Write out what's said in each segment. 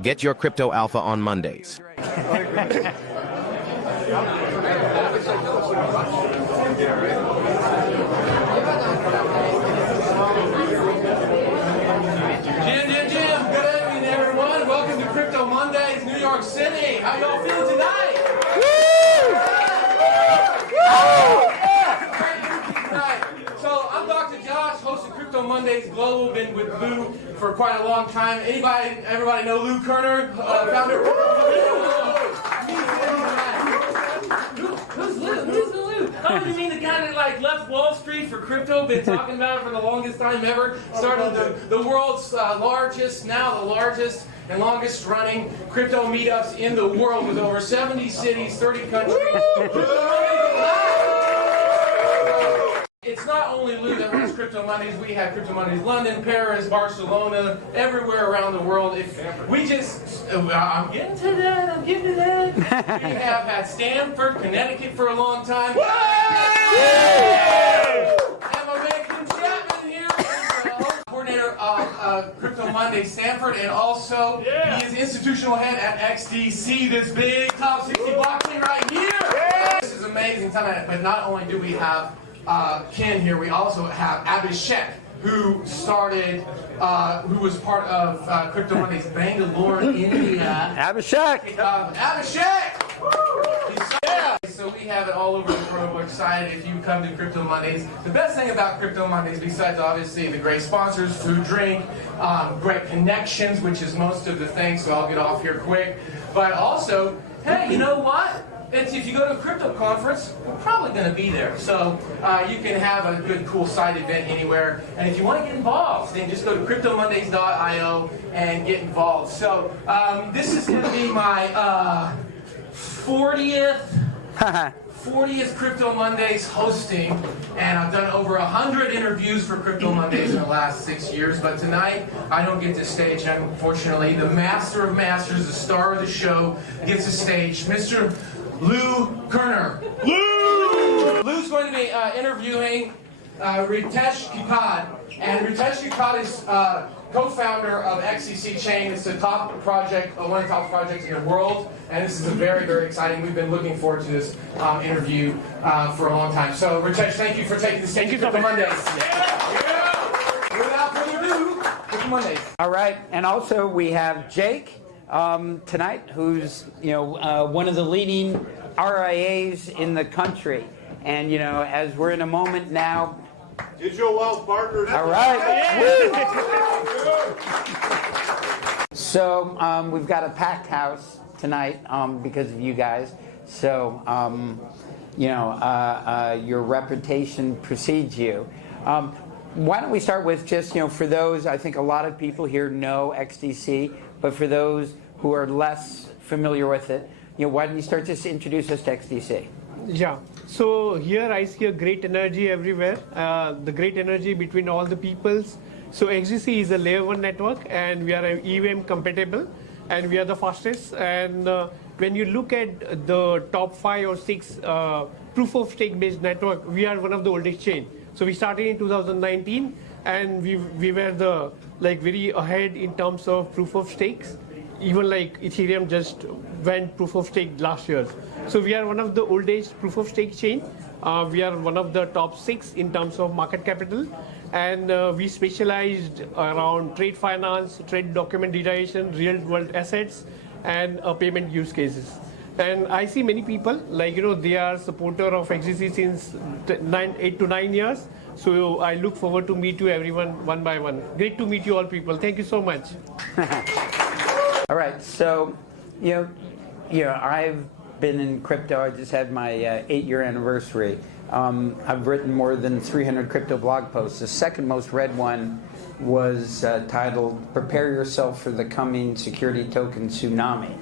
Get your crypto alpha on Mondays. Jim, good evening, everyone. Welcome to Crypto Mondays, New York City. How y'all feeling tonight? So I'm Dr. Josh, host of Crypto Mondays Global. Been with Lou for quite a long time. Everybody know Lou Kerner, founder? Who's Lou? Oh, you mean the guy that left Wall Street for crypto? Been talking about it for the longest time ever. Started the world's largest and longest running crypto meetups in the world with over 70 cities, 30 countries. It's not only Lou that runs Crypto Mondays. We have Crypto Mondays London, Paris, Barcelona, everywhere around the world. I'm getting to that. We have had Stanford, Connecticut for a long time. And my man Kim Chapman here is the host coordinator of Crypto Mondays Stanford, and also he is institutional head at XDC, this big top 60 blockchain right here. This is amazing time, but not only do we have Ken here, we also have Abhishek, who was part of Crypto Mondays Bangalore, India. Abhishek! So we have it all over the world. We're excited if you come to Crypto Mondays. The best thing about Crypto Mondays, besides obviously the great sponsors, food, drink, great connections, which is most of the things, so I'll get off here quick. But also, hey, you know what? If you go to a crypto conference, we're probably going to be there. So you can have a good, cool side event anywhere. And if you want to get involved, then just go to CryptoMondays.io and get involved. So this is going to be my 40th Crypto Mondays hosting. And I've done over 100 interviews for Crypto Mondays in the last 6 years. But tonight, I don't get to stage, unfortunately. The master of masters, the star of the show, gets to stage. Mr. Lou Kerner. Lou's going to be interviewing Ritesh Kakkad, and Ritesh Kakkad is co-founder of XCC Chain. It's the top project, one of the top projects in the world, and this is a very, very exciting. We've been looking forward to this interview for a long time. So, Ritesh, thank you for taking the stage at Crypto Mondays. Without further ado, Crypto Mondays. All right, and also we have Jake tonight, who's one of the leading RIAs in the country, and as we're in a moment now. Digital Wealth Partners. All right. So we've got a packed house tonight because of you guys. So your reputation precedes you. Why don't we start with just for those, I think a lot of people here know XDC, but for those who are less familiar with it, why don't you start just introduce us to XDC? Yeah, so here I see a great energy everywhere, the great energy between all the peoples. So XDC is a layer 1 network, and we are EVM compatible, and we are the fastest. And when you look at the top 5 or 6 proof of stake based network, we are one of the oldest chain. So we started in 2019, and we were the very ahead in terms of proof of stakes. Even Ethereum just went proof of stake last year. So we are one of the oldest proof of stake chain. We are one of the top 6 in terms of market capital. And we specialized around trade finance, trade document digitization, real world assets, and payment use cases. And I see many people, they are supporter of XDC since 8 to 9 years. So I look forward to meet you everyone one by one. Great to meet you all people. Thank you so much. All right, so I've been in crypto. I just had my 8-year anniversary. I've written more than 300 crypto blog posts. The second most read one was titled "Prepare Yourself for the Coming Security Token Tsunami,"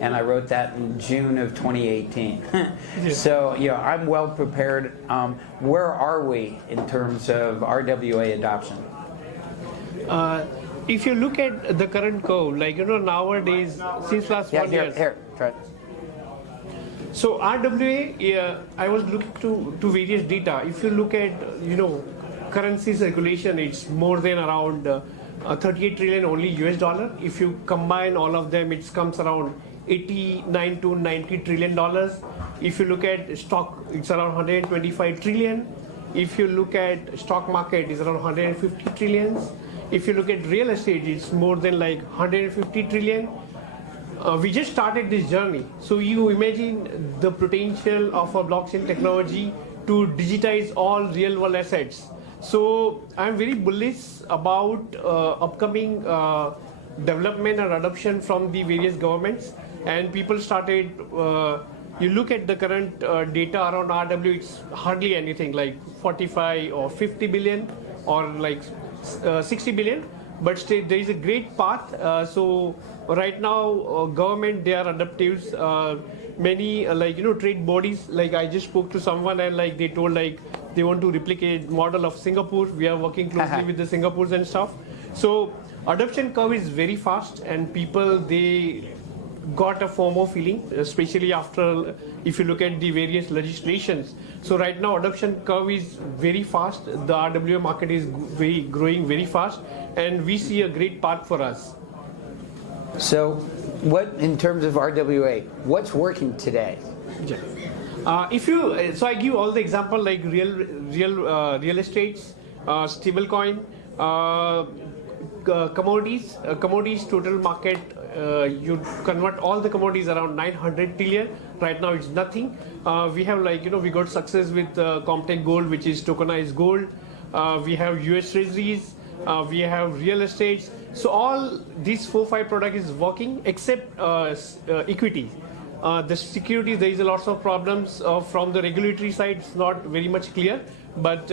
and I wrote that in June of 2018. So I'm well prepared. Where are we in terms of RWA adoption? If you look at the current curve, nowadays, since last 1 year. Here, try it. So RWA, I was looking to various data. If you look at, currency circulation, it's more than around 38 trillion only US dollar. If you combine all of them, it comes around 89 to 90 trillion dollars. If you look at stock, it's around 125 trillion. If you look at stock market, it's around 150 trillions. If you look at real estate, it's more than like 150 trillion. We just started this journey. So you imagine the potential of a blockchain technology to digitize all real world assets. So I'm very bullish about upcoming development and adoption from the various governments. And people started, you look at the current data around RW, it's hardly anything, like 45 or 50 billion or like 60 billion. But still, there is a great path. So right now, government, they are adaptives. Many trade bodies, like I just spoke to someone and like they told like they want to replicate model of Singapore. We are working closely with the Singapores and stuff. So adoption curve is very fast, and people, they got a FOMO feeling, especially after if you look at the various legislations. So right now adoption curve is very fast. The RWA market is growing very fast, and we see a great path for us. So what, in terms of RWA, what's working today? If you, so I give all the example like real estates, stablecoin, commodities total market. You convert all the commodities around 900 trillion. Right now it's nothing. We have we got success with Comtech Gold, which is tokenized gold. We have US Treasuries. We have real estates. So all these 4-5 products is working except equity. The security, there is a lots of problems from the regulatory side. It's not very much clear. But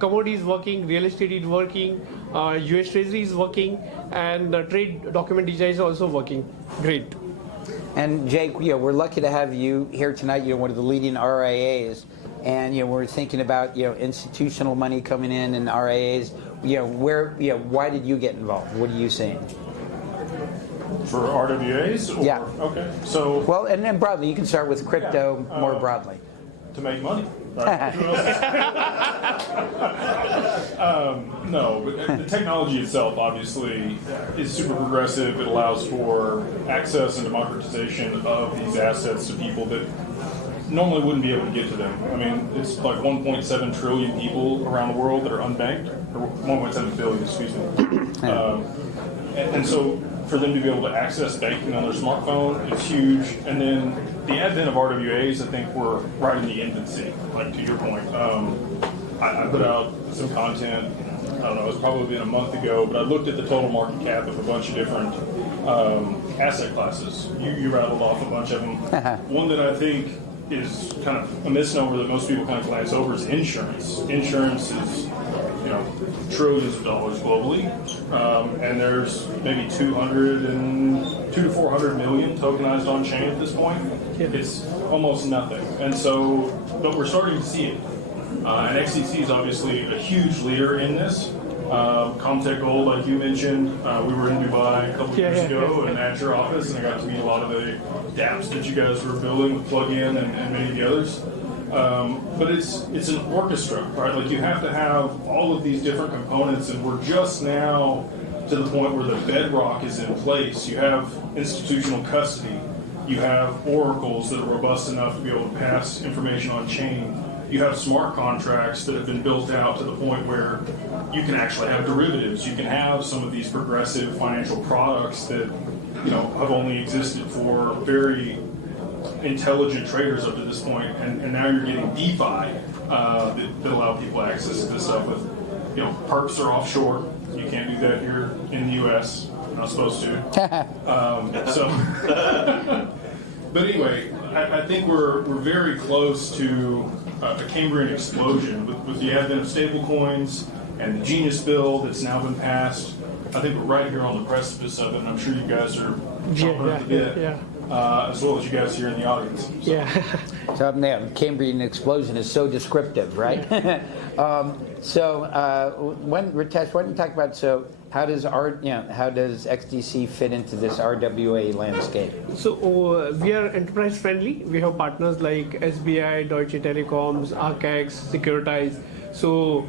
commodity is working, real estate is working, US Treasury is working, and trade document design is also working. Great. And Jake, we're lucky to have you here tonight. You're one of the leading RIAs, and we're thinking about institutional money coming in and RIAs. Why did you get involved? What are you seeing? For RWAs? Or, yeah. Okay. So. Well, and then broadly, you can start with crypto more broadly. To make money. Right. No, but the technology itself obviously is super progressive. It allows for access and democratization of these assets to people that normally wouldn't be able to get to them. I mean, it's like 1.7 trillion people around the world that are unbanked, or 1.7 billion, excuse me. And so for them to be able to access banking on their smartphone, it's huge. And then the advent of RWAs, I think we're right in the infancy, like to your point. I put out some content, I don't know, it's probably been a month ago, but I looked at the total market cap of a bunch of different asset classes. You rattled off a bunch of them. One that I think is kind of a misnomer that most people kind of glance over is insurance. Insurance is, trillions of dollars globally, and there's maybe 200 to 400 million tokenized on chain at this point. Yeah. It's almost nothing, and so, but we're starting to see it. And XCC is obviously a huge leader in this. Comtech Gold, like you mentioned, we were in Dubai a couple years ago and at your office, and I got to meet a lot of the dApps that you guys were building with Plugin and many of the others. But it's an orchestra, right? Like you have to have all of these different components, and we're just now to the point where the bedrock is in place. You have institutional custody. You have oracles that are robust enough to be able to pass information on chain. You have smart contracts that have been built out to the point where you can actually have derivatives. You can have some of these progressive financial products that have only existed for very intelligent traders up to this point, and now you're getting DeFi that allow people access to this stuff with, perps are offshore. You can't do that here in the U.S. You're not supposed to. But anyway, I think we're very close to a Cambrian explosion with the advent of stablecoins and the Genius Bill that's now been passed. I think we're right here on the precipice of it, and I'm sure you guys are chomping at the bit. As well as you guys here in the audience. So. Yeah. So Cambrian explosion is so descriptive, right? Ritesh, why don't you talk about how does XDC fit into this RWA landscape? So we are enterprise friendly. We have partners like SBI, Deutsche Telekoms, Arcax, Securitize. So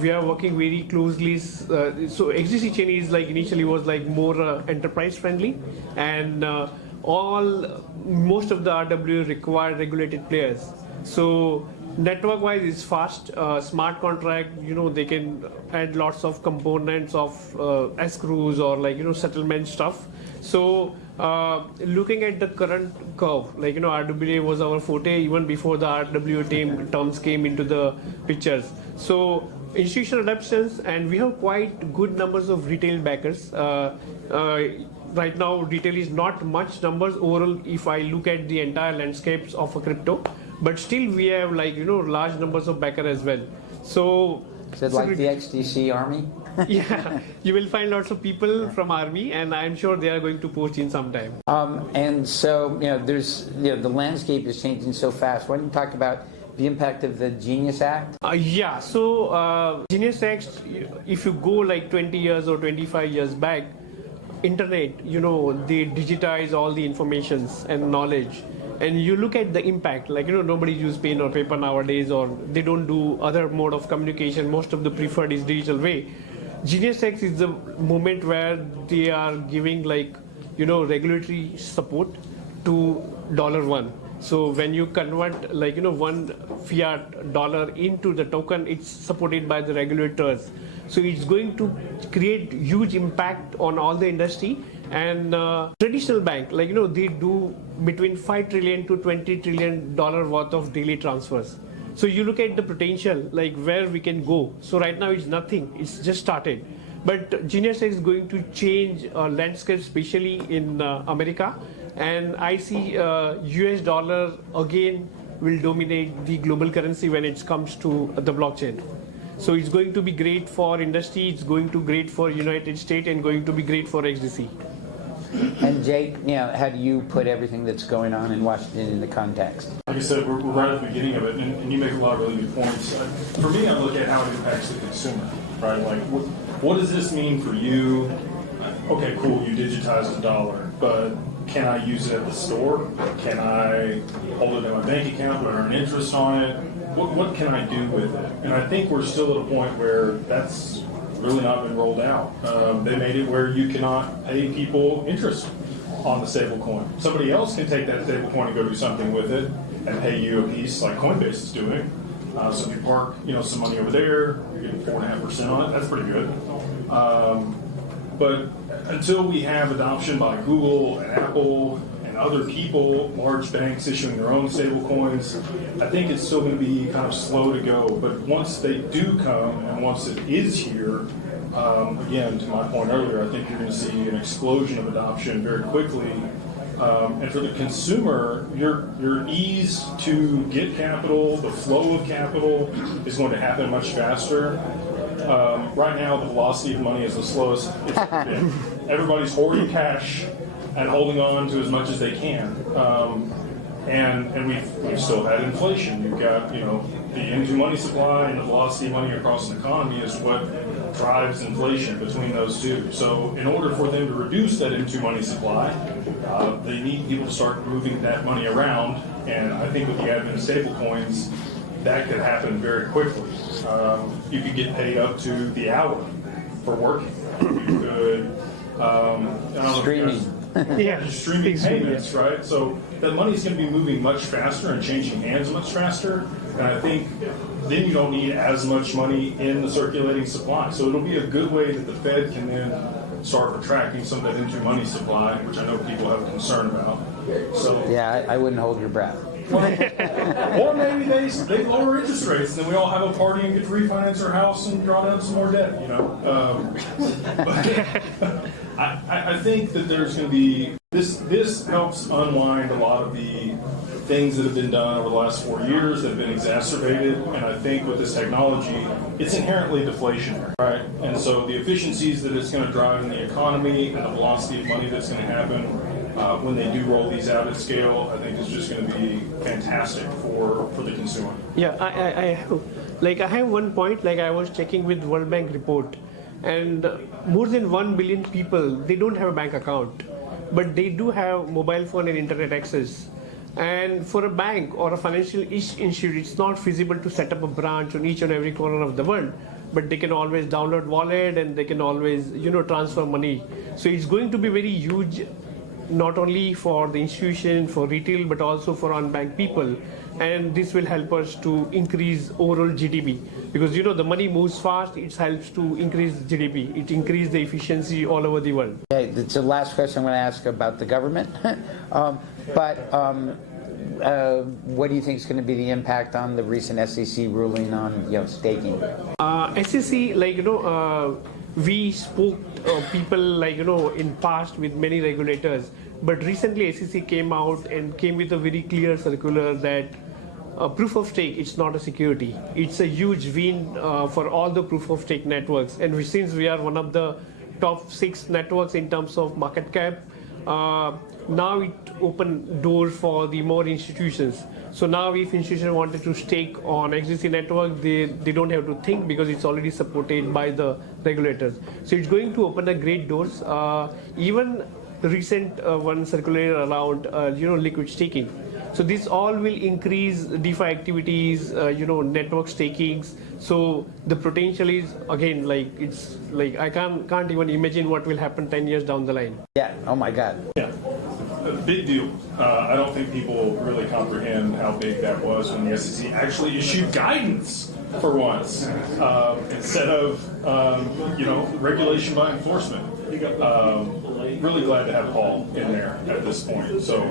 we are working very closely. So XDC chain is like initially was like more enterprise friendly, and most of the RWA require regulated players. So network wise is fast, smart contract, they can add lots of components of escrows or like settlement stuff. So looking at the current curve, like RWA was our forte even before the RWA terms came into the pictures. So institutional adoptions, and we have quite good numbers of retail backers. Right now retail is not much numbers overall if I look at the entire landscapes of a crypto, but still we have like large numbers of backer as well. So is it like the XDC army? Yeah, you will find lots of people from army, and I'm sure they are going to post in some time. And so there's the landscape is changing so fast. Why don't you talk about the impact of the Genius Act? Yeah, so Genius Act, if you go like 20 years or 25 years back, internet, they digitize all the informations and knowledge, and you look at the impact, like nobody use pen or paper nowadays, or they don't do other mode of communication. Most of the preferred is digital way. Genius X is the moment where they are giving like regulatory support to $1. So when you convert like one fiat dollar into the token, it's supported by the regulators. So it's going to create huge impact on all the industry. And traditional bank, like they do between $5 trillion to $20 trillion worth of daily transfers. So you look at the potential, like where we can go. So right now it's nothing, it's just started. But Genius is going to change landscape, especially in America. And I see US dollar again will dominate the global currency when it comes to the blockchain. So it's going to be great for industry, it's going to be great for United States, and going to be great for XDC. And Jake, how do you put everything that's going on in Washington into context? Like I said, we're right at the beginning of it, and you make a lot of really good points. For me, I look at how it impacts the consumer, right? Like, what does this mean for you? Okay, cool, you digitize a dollar, but can I use it at the store? Can I hold it in my bank account? Do I earn interest on it? What can I do with it? And I think we're still at a point where that's really not been rolled out. They made it where you cannot pay people interest on the stable coin. Somebody else can take that stable coin and go do something with it and pay you a piece like Coinbase is doing. So if you park some money over there, you're getting 4.5% on it. That's pretty good. But until we have adoption by Google and Apple and other people, large banks issuing their own stable coins, I think it's still going to be kind of slow to go. But once they do come, and once it is here, again, to my point earlier, I think you're going to see an explosion of adoption very quickly. And for the consumer, your ease to get capital, the flow of capital is going to happen much faster. Right now, the velocity of money is the slowest it's ever been. Everybody's hoarding cash and holding on to as much as they can. And we've still had inflation. You've got, the into money supply and the velocity of money across an economy is what drives inflation between those two. So in order for them to reduce that into money supply, they need people to start moving that money around. And I think with the advent of stable coins, that could happen very quickly. You could get paid up to the hour for working. You could streaming. Streaming payments, right? So that money's going to be moving much faster and changing hands much faster. And I think then you don't need as much money in the circulating supply. So it'll be a good way that the Fed can then start attracting some of that into money supply, which I know people have a concern about. So yeah, I wouldn't hold your breath. Or maybe they lower interest rates, and then we all have a party and get to refinance our house and draw down some more debt. But I think that there's going to be this helps unwind a lot of the things that have been done over the last 4 years that have been exacerbated. And I think with this technology, it's inherently deflationary, right? And so the efficiencies that it's going to drive in the economy and the velocity of money that's going to happen when they do roll these out at scale, I think is just going to be fantastic for the consumer. Yeah, I have one point. Like I was checking with World Bank report, and more than 1 billion people, they don't have a bank account, but they do have mobile phone and internet access. And for a bank or a financial institute, it's not feasible to set up a branch on each and every corner of the world, but they can always download wallet and they can always, transfer money. So it's going to be very huge, not only for the institution, for retail, but also for unbanked people. And this will help us to increase overall GDP, because the money moves fast. It helps to increase GDP. It increases the efficiency all over the world. Okay, that's the last question I'm going to ask about the government. What do you think is going to be the impact on the recent SEC ruling on staking? SEC, we spoke people in past with many regulators, but recently SEC came out and came with a very clear circular that proof of stake, it's not a security. It's a huge win for all the proof of stake networks, and since we are one of the top 6 networks in terms of market cap, now it opened doors for the more institutions. So now if institutions wanted to stake on XDC network, they don't have to think, because it's already supported by the regulators. So it's going to open a great doors. Even the recent one circulated around liquid staking. So this all will increase DeFi activities, network stakings. So the potential is, again, I can't even imagine what will happen 10 years down the line. Yeah. Oh my God. Yeah. A big deal. I don't think people really comprehend how big that was when the SEC actually issued guidance for once, instead of regulation by enforcement. Really glad to have Paul in there at this point. So.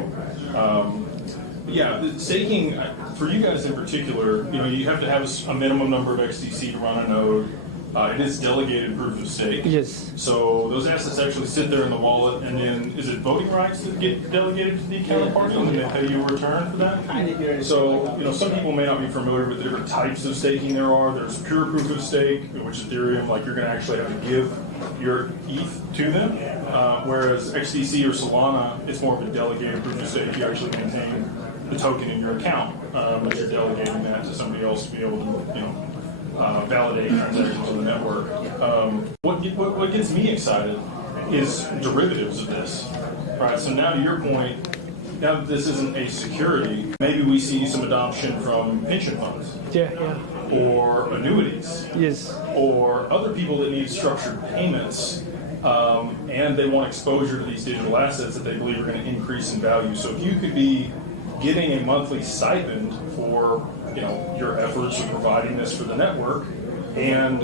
Yeah, the staking, for you guys in particular, you have to have a minimum number of XDC to run a node. It is delegated proof of stake. Yes. So those assets actually sit there in the wallet, and then is it voting rights that get delegated to the counterparty, and then they pay you a return for that? So, some people may not be familiar with the different types of staking there are. There's pure proof of stake, which is Ethereum, you're going to actually have to give your ETH to them, whereas XDC or Solana, it's more of a delegated proof of stake. You actually maintain the token in your account, but you're delegating that to somebody else to be able to, validate transactions on the network. What gets me excited is derivatives of this, right? So now to your point, now that this isn't a security, maybe we see some adoption from pension funds. Yeah. Or annuities. Yes. Or other people that need structured payments, and they want exposure to these digital assets that they believe are going to increase in value. So if you could be getting a monthly stipend for your efforts of providing this for the network, and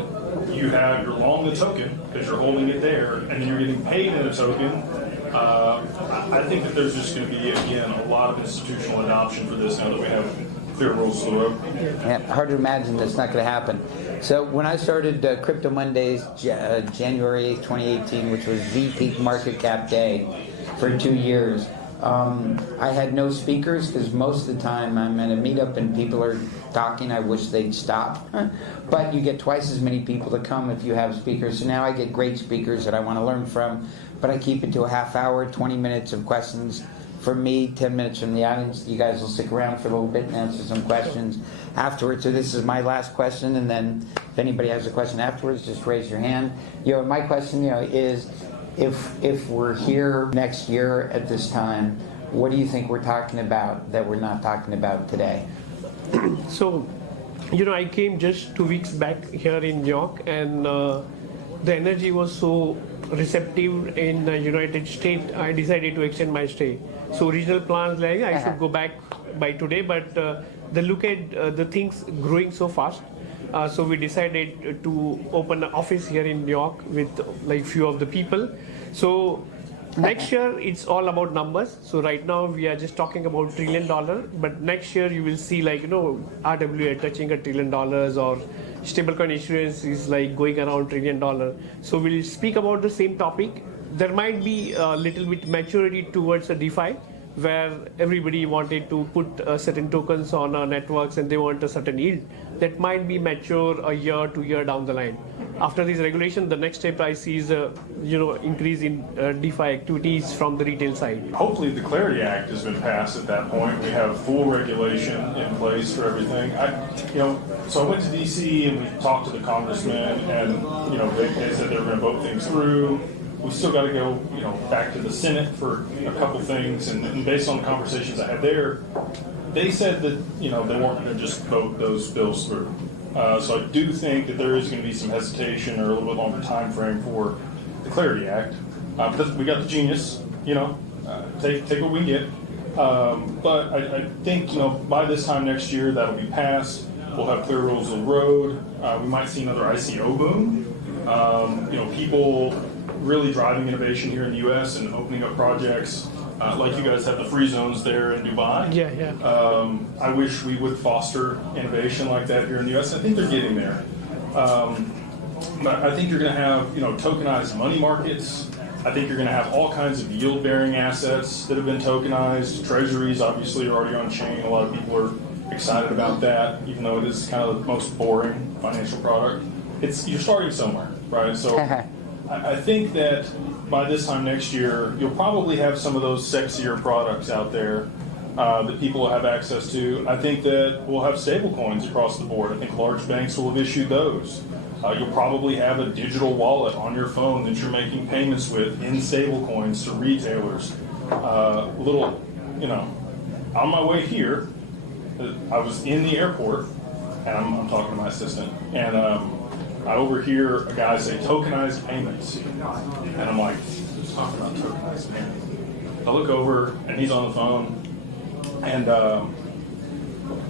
you're long the token because you're holding it there, and then you're getting paid in a token. I think that there's just going to be, again, a lot of institutional adoption for this now that we have clear rules to the road. Yeah, hard to imagine that's not going to happen. So when I started Crypto Mondays, January 8th, 2018, which was the peak market cap day for 2 years, I had no speakers because most of the time I'm at a meetup and people are talking. I wish they'd stop. But you get twice as many people to come if you have speakers. So now I get great speakers that I want to learn from, but I keep it to a half hour, 20 minutes of questions from me, 10 minutes from the audience. You guys will stick around for a little bit and answer some questions afterwards. So this is my last question, and then if anybody has a question afterwards, just raise your hand. My question, is if we're here next year at this time, what do you think we're talking about that we're not talking about today? So, I came just 2 weeks back here in New York, and the energy was so receptive in the United States. I decided to extend my stay. So original plans I should go back by today, but the look at the things growing so fast. So we decided to open an office here in New York with few of the people. So next year it's all about numbers. So right now we are just talking about $1 trillion, but next year you will see RWA touching $1 trillion, or stablecoin issuance is going around $1 trillion. So we'll speak about the same topic. There might be a little bit maturity towards a DeFi, where everybody wanted to put certain tokens on our networks and they want a certain yield. That might be mature a year, 2 years down the line. After this regulation, the next step I see is increase in DeFi activities from the retail side. Hopefully the Clarity Act has been passed at that point. We have full regulation in place for everything. So I went to DC and we talked to the congressmen, and they said they were going to vote things through. we still got to go, back to the Senate for a couple things, and based on the conversations I had there, they said that they weren't going to just vote those bills through. So I do think that there is going to be some hesitation or a little bit longer time frame for the Clarity Act. But we got the genius, take what we get. But I think by this time next year that'll be passed. We'll have clear rules of the road. We might see another ICO boom. People really driving innovation here in the U.S. and opening up projects. Like you guys have the free zones there in Dubai. Yeah. I wish we would foster innovation like that here in the U.S. I think they're getting there. But I think you're going to have, tokenized money markets. I think you're going to have all kinds of yield-bearing assets that have been tokenized. Treasuries, obviously, are already on chain. A lot of people are excited about that, even though it is kind of the most boring financial product. You're starting somewhere, right? So I think that by this time next year, you'll probably have some of those sexier products out there that people will have access to. I think that we'll have stable coins across the board. I think large banks will have issued those. You'll probably have a digital wallet on your phone that you're making payments with in stable coins to retailers. On my way here, I was in the airport, and I'm talking to my assistant, and I overhear a guy say tokenized payments, and I'm like, who's talking about tokenized payments? I look over, and he's on the phone, and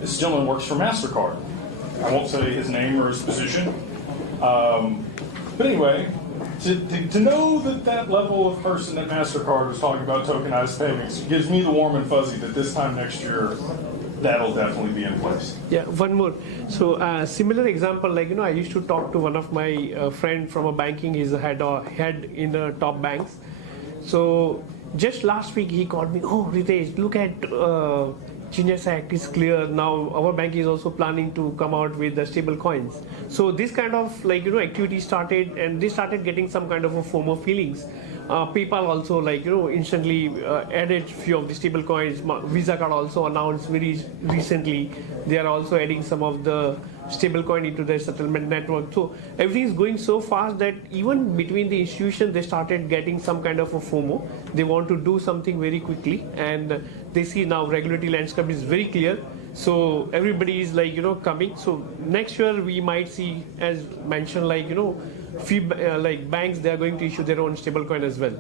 this gentleman works for MasterCard. I won't say his name or his position, but anyway, to know that level of person at MasterCard was talking about tokenized payments gives me the warm and fuzzy that this time next year, that'll definitely be in place. Yeah, one more. So similar example, I used to talk to one of my friend from a banking. He's a head in the top banks. So just last week he called me. Oh, Ritesh, look at Genius Act is clear now. Our bank is also planning to come out with the stable coins. So this kind of activity started, and they started getting some kind of a FOMO feelings. PayPal also instantly added few of the stable coins. Visa card also announced very recently they are also adding some of the stable coin into their settlement network. So everything is going so fast that even between the institutions they started getting some kind of a FOMO. They want to do something very quickly, and they see now regulatory landscape is very clear. So everybody is coming. So next year we might see, as mentioned, few banks, they are going to issue their own stablecoin as well.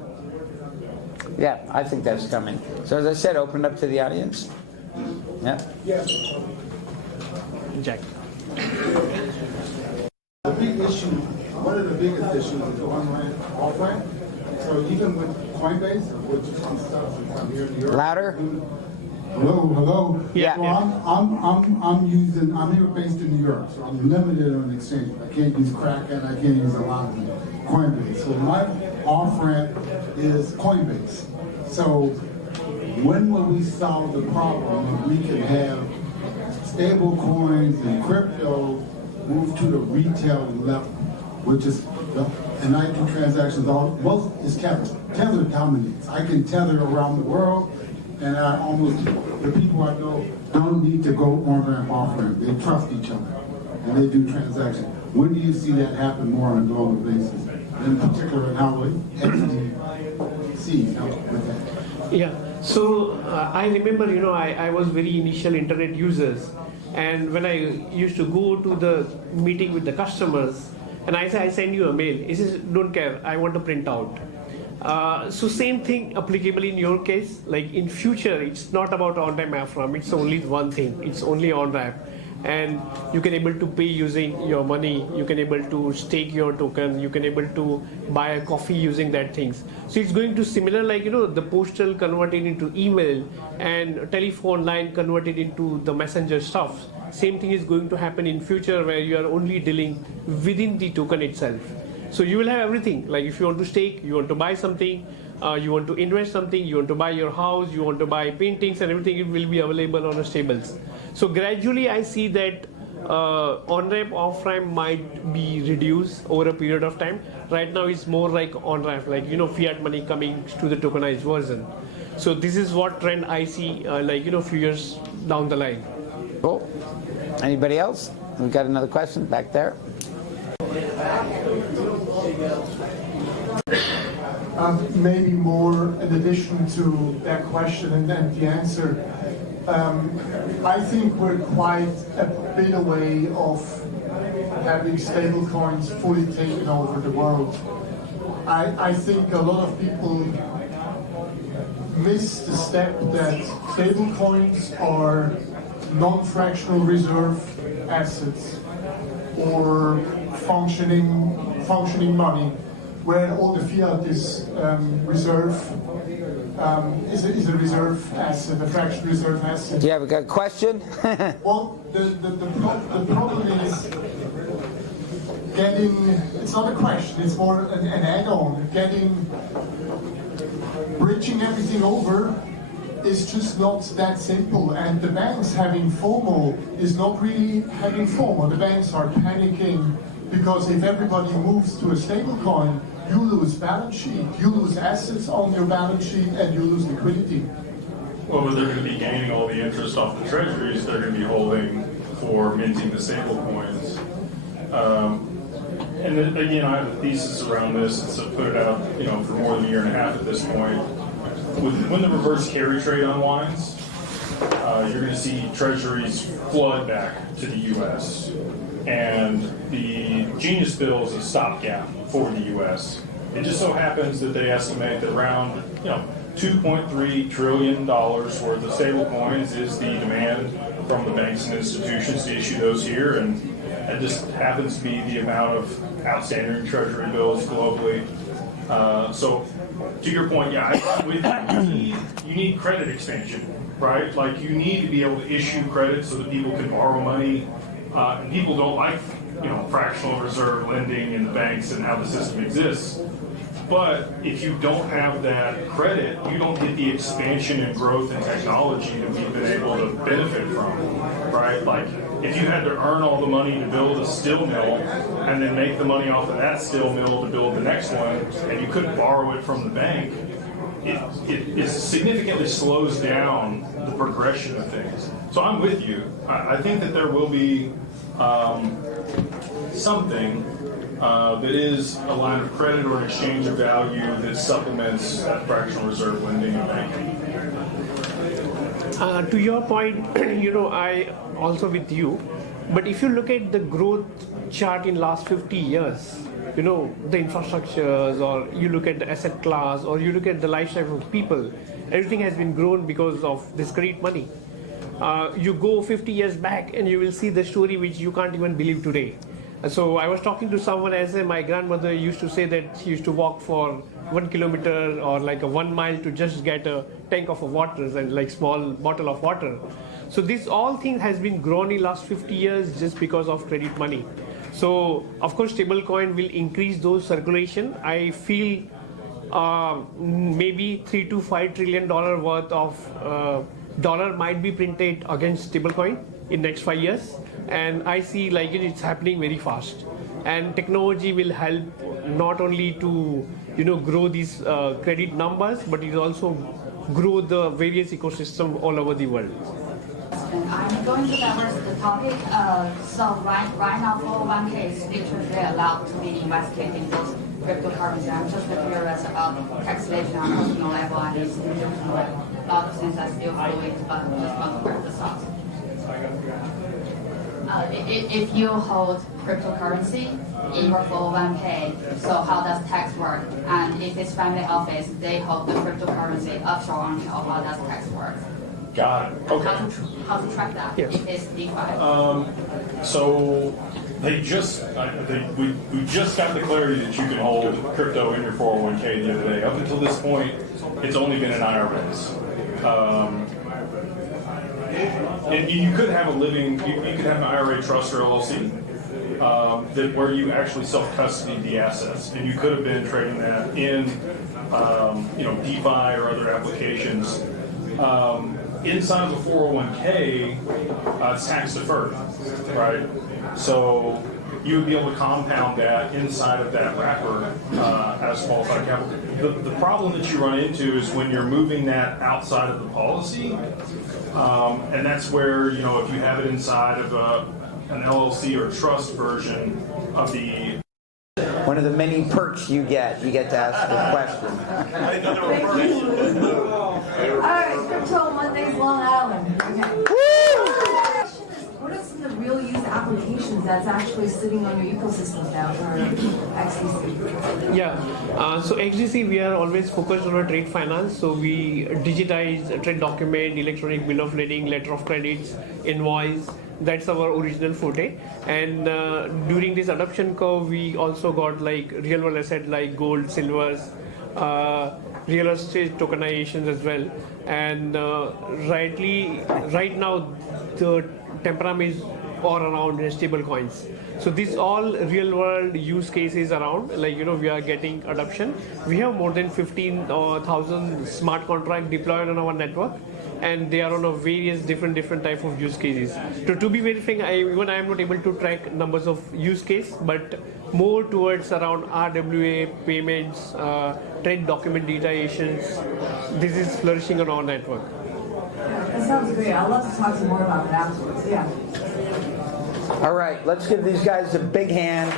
Yeah, I think that's coming. So as I said, open up to the audience. Yeah. Jack. The big issue, one of the biggest issues is on-ramp, off-ramp. So even with Coinbase, which is on stuff from here in New York. Louder. Hello. Yeah. So I'm here based in New York, so I'm limited on exchange. I can't use Kraken, I can't use a lot of Coinbase. So my off-ramp is Coinbase. So when will we solve the problem if we can have stable coins and crypto move to the retail level, which is, and I do transactions, most is Tether. Tether dominates. I can tether around the world, and the people I know don't need to go on-ramp, off-ramp. They trust each other, and they do transactions. When do you see that happen more on a global basis? In particular, in how XDC helps with that? Yeah. So I remember, I was very initial internet users, and when I used to go to the meeting with the customers, and I say, I send you a mail. He says, don't care, I want to print out. So same thing applicable in your case. Like in future, it's not about on-ramp, off-ramp. It's only one thing. It's only on-ramp, and you can able to pay using your money. You can able to stake your token. You can able to buy a coffee using that things. So it's going to similar the postal converted into email and telephone line converted into the messenger stuff. Same thing is going to happen in future where you are only dealing within the token itself. So you will have everything. Like if you want to stake, you want to buy something, you want to invest something, you want to buy your house, you want to buy paintings and everything, it will be available on the stables. So gradually I see that on-ramp, off-ramp might be reduced over a period of time. Right now it's more like on-ramp, fiat money coming to the tokenized version. So this is what trend I see few years down the line. Cool. Anybody else? We've got another question back there. Maybe more in addition to that question and then the answer. I think we're quite a bit away of having stablecoins fully taken over the world. I think a lot of people miss the step that stablecoins are non-fractional reserve assets or functioning money, where all the fiat is reserve. Is a reserve asset, a fractional reserve asset. Do you have a good question? Well, the problem is getting, it's not a question, it's more an add-on. Bridging everything over is just not that simple, and the banks having FOMO is not really having FOMO. The banks are panicking because if everybody moves to a stable coin, you lose balance sheet, you lose assets on your balance sheet, and you lose liquidity. Well, but they're going to be gaining all the interest off the treasuries they're going to be holding for minting the stable coins. And then, again, I have a thesis around this, and so put it out, for more than a year and a half at this point. When the reverse carry trade unwinds, you're going to see treasuries flood back to the U.S. And the Genius Bill is a stopgap for the U.S. It just so happens that they estimate that around, $2.3 trillion worth of stable coins is the demand from the banks and institutions to issue those here, and it just happens to be the amount of outstanding treasury bills globally. So, to your point, you need credit expansion, right? Like, you need to be able to issue credit so that people can borrow money. And people don't like, fractional reserve lending in the banks and how the system exists. But if you don't have that credit, you don't get the expansion and growth and technology that we've been able to benefit from, right? Like, if you had to earn all the money to build a steel mill and then make the money off of that steel mill to build the next one, and you couldn't borrow it from the bank, it significantly slows down the progression of things. So I'm with you. I think that there will be something that is a line of credit or an exchange of value that supplements that fractional reserve lending and banking. To your point, I also with you. But if you look at the growth chart in last 50 years, the infrastructures, or you look at the asset class, or you look at the lifestyle of people, everything has been grown because of this great money. You go 50 years back and you will see the story which you can't even believe today. So I was talking to someone as my grandmother used to say that she used to walk for 1 kilometer or like a 1 mile to just get a tank of water and like small bottle of water. So this all thing has been grown in last 50 years just because of credit money. So of course stablecoin will increase those circulation. I feel maybe $3 to $5 trillion worth of dollar might be printed against stablecoin in next 5 years, and I see like it's happening very fast. And technology will help not only to grow these credit numbers, but it also grow the various ecosystem all over the world. I'm going to diversify the topic. So right now, 401k is literally allowed to be invested in those cryptocurrency. I'm just curious about taxation on personal level and institutional level. A lot of things are still fluid, but just want to grab the thoughts. If you hold cryptocurrency in your 401k, so how does tax work? And if it's family office, they hold the cryptocurrency offshore onshore, how does tax work? Got it. Okay. How to track that if it's DeFi? So we just got the clarity that you can hold crypto in your 401k the other day. Up until this point, it's only been in IRAs. And you could have you could have an IRA trust or LLC where you actually self-custody the assets, and you could have been trading that in DeFi or other applications. Inside of a 401k, it's tax deferred, right? So you would be able to compound that inside of that wrapper as qualified capital. The problem that you run into is when you're moving that outside of the policy, and that's where, if you have it inside of an LLC or trust version of the One of the many perks you get to ask a question. All right, Crypto Mondays, Long Island. Okay. What are some of the real use applications that's actually sitting on your ecosystem now for XDC? Yeah, so XDC, we are always focused on our trade finance. So we digitize a trade document, electronic bill of lading, letter of credits, invoice. That's our original forte. And during this adoption curve, we also got like real world asset like gold, silvers, real estate tokenizations as well. And right now, the temperament is all around stable coins. So these all real world use cases around, like, we are getting adoption. We have more than 15,000 smart contracts deployed on our network, and they are on a various different type of use cases. To be very frank, I am not able to track numbers of use case, but more towards around RWA, payments, trade document digitizations. This is flourishing on our network. That sounds great. I'd love to talk to you more about that afterwards. Yeah. All right, let's give these guys a big hand.